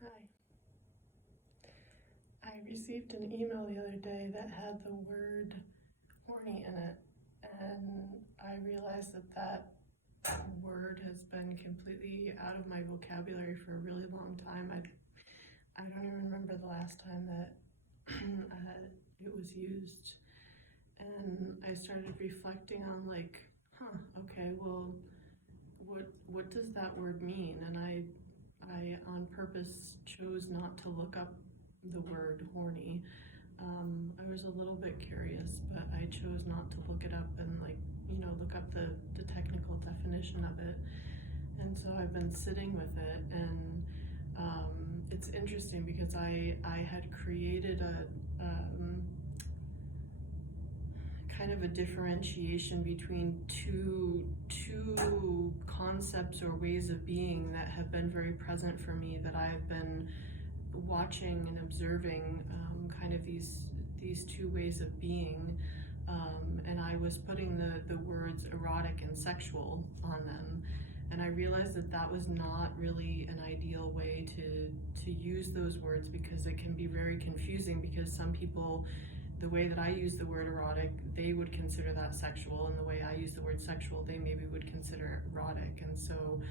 Hi. I received an email the other day that had the word horny in it, and I realized that word has been completely out of my vocabulary for a really long time. I don't even remember the last time that it was used. And I started reflecting on okay, well, what does that word mean? And I on purpose chose not to look up the word horny. I was a little bit curious, but I chose not to look it up and look up the technical definition of it. And so I've been sitting with it, and it's interesting because I had created a kind of a differentiation between two concepts or ways of being that have been very present for me, that I've been watching and observing, kind of these two ways of being, and I was putting the words erotic and sexual on them, and I realized that was not really an ideal way to use those words, because it can be very confusing, because some people, the way that I use the word erotic, they would consider that sexual, and the way I use the word sexual, they maybe would consider erotic. And so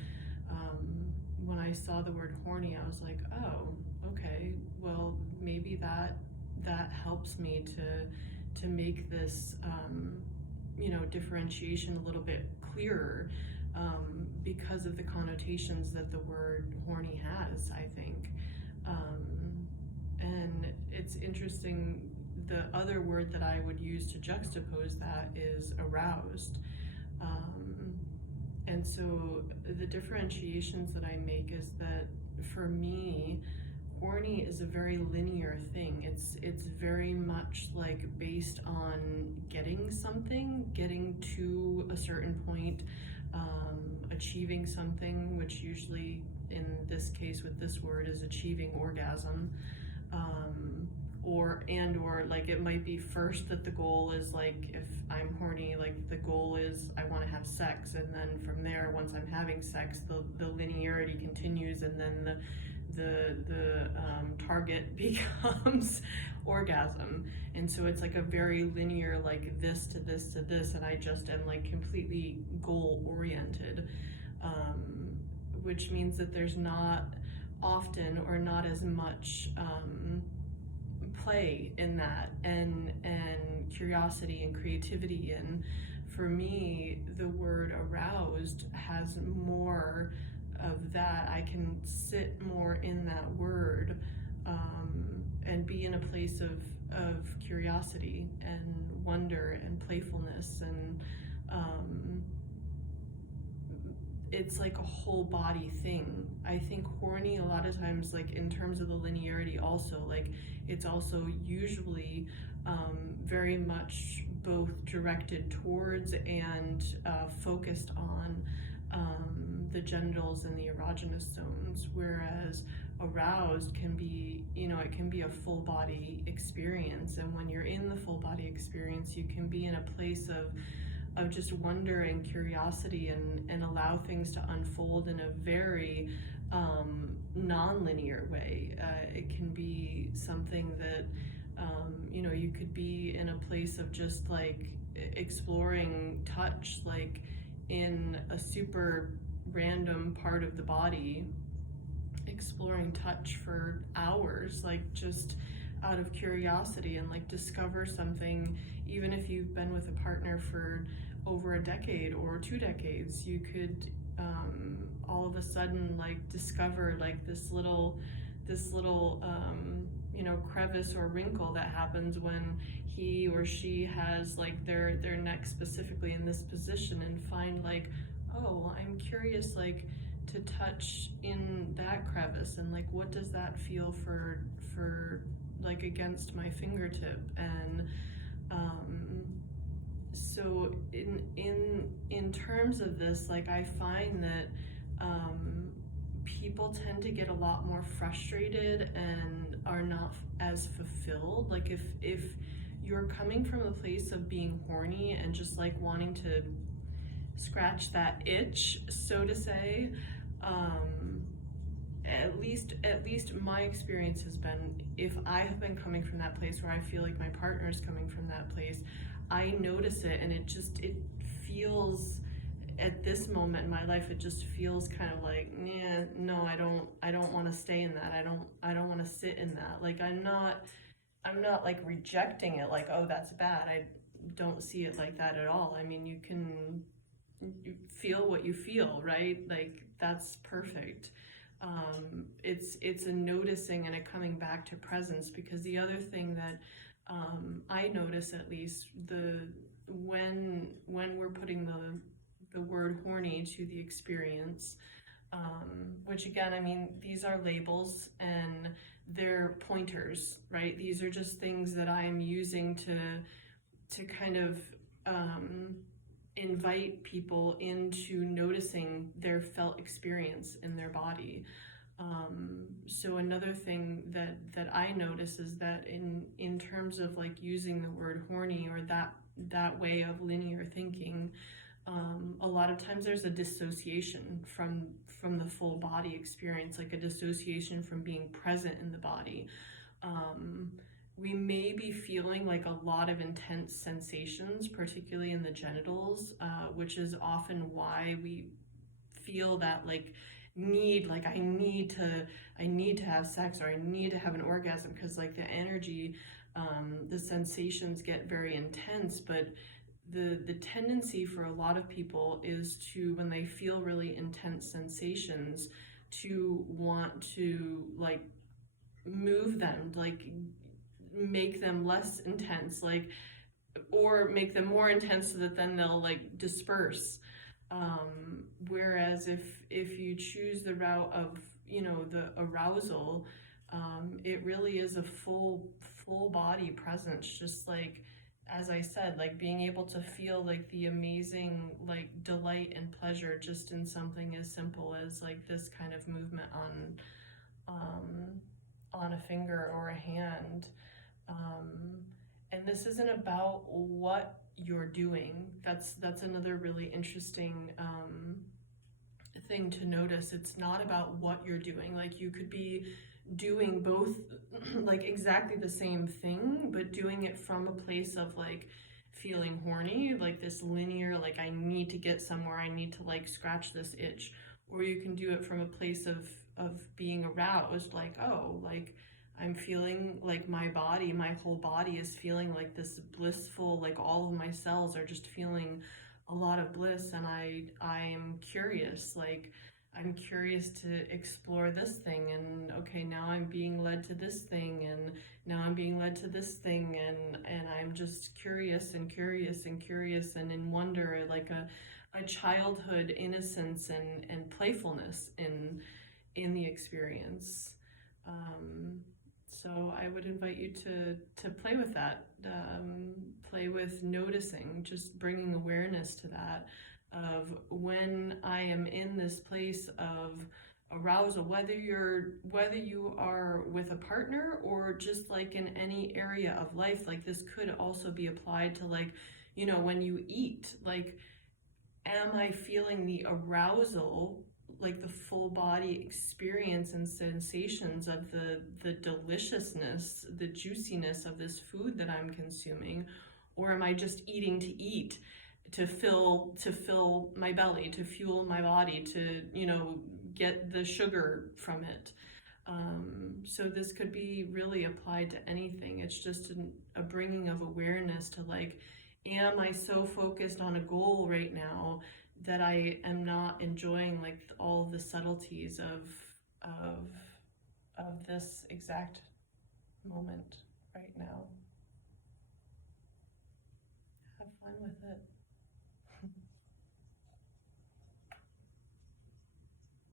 when I saw the word horny, I was like, oh, okay, well, maybe that helps me to make this differentiation a little bit clearer, because of the connotations that the word horny has, I think. And it's interesting, the other word that I would use to juxtapose that is aroused. And so the differentiations that I make is that, for me, horny is a very linear thing. It's very much like based on getting something, getting to a certain point, achieving something, which usually in this case with this word is achieving orgasm. Or like, it might be first that the goal is, like, if I'm horny, like the goal is I want to have sex, and then from there, once I'm having sex, the linearity continues, and then the target becomes orgasm. And so it's like a very linear, like this to this to this, and I just am like completely goal oriented, which means that there's not often, or not as much, play in that, and curiosity and creativity. And for me, the word aroused has more of that. I can sit more in that word, and be in a place of curiosity and wonder and playfulness, and it's like a whole body thing. I think horny, a lot of times, like in terms of the linearity also, like it's also usually very much both directed towards and focused on the genitals and the erogenous zones, whereas aroused can be, it can be a full body experience. And when you're in the full body experience, you can be in a place of just wonder and curiosity, and allow things to unfold in a very non-linear way. It can be something that you could be in a place of just like exploring touch, like in a super random part of the body, exploring touch for hours, like just out of curiosity, and like discover something. Even if you've been with a partner for over a decade or 2 decades, you could all of a sudden like discover like this little crevice or wrinkle that happens when he or she has like their neck specifically in this position, and find like, oh, I'm curious, like, to touch in that crevice, and like what does that feel for like against my fingertip. And so in terms of this, like, I find that people tend to get a lot more frustrated and are not as fulfilled. Like if you're coming from a place of being horny and just like wanting to scratch that itch, so to say, at least my experience has been, if I have been coming from that place where I feel like my partner is coming from that place, I notice it, and it feels, at this moment in my life, it just feels kind of like, yeah, no, I don't want to stay in that. I don't want to sit in that. Like, I'm not like rejecting it, like, oh, that's bad. I don't see it like that at all. I mean, you feel what you feel, right? Like, that's perfect. It's a noticing and a coming back to presence, because the other thing that I notice, at least, when we're putting the word horny to the experience, which, again, I mean, these are labels and they're pointers, right? These are just things that I'm using to kind of invite people into noticing their felt experience in their body. So another thing that I notice is that in terms of like using the word horny, or that way of linear thinking, a lot of times there's a dissociation from the full body experience, like a dissociation from being present in the body. We may be feeling like a lot of intense sensations, particularly in the genitals, which is often why we feel that like need, like I need to have sex, or I need to have an orgasm, because like the energy, the sensations get very intense. But the tendency for a lot of people is to, when they feel really intense sensations, to want to like move them, like make them less intense, like, or make them more intense so that then they'll like disperse. Whereas if you choose the route of, you know, the arousal, it really is a full body presence, just like, as I said, like being able to feel like the amazing like delight and pleasure just in something as simple as like this kind of movement on a finger or a hand. And this isn't about what you're doing. That's another really interesting thing to notice. It's not about what you're doing. Like, you could be doing both, like exactly the same thing, but doing it from a place of like feeling horny, like this linear, like I need to get somewhere, I need to like scratch this itch. Or you can do it from a place of being aroused, like, oh, like I'm feeling like my body, my whole body is feeling like this blissful, like all of my cells are just feeling a lot of bliss, and I am curious, like I'm curious to explore this thing, and okay, now I'm being led to this thing, and now I'm being led to this thing, and I'm just curious and curious and curious, and in wonder, like a childhood innocence and playfulness in the experience. So I would invite you to play with that, play with noticing, just bringing awareness to that, of when I am in this place of arousal, whether you are with a partner or just like in any area of life. Like, this could also be applied to, like, you know, when you eat, like, am I feeling the arousal, like the full body experience and sensations of the deliciousness, the juiciness of this food that I'm consuming? Or am I just eating to eat, to fill my belly, to fuel my body, to, you know, get the sugar from it? So this could be really applied to anything. It's just a bringing of awareness to, like, am I so focused on a goal right now that I am not enjoying like all of the subtleties of this exact moment right now? Have fun with it.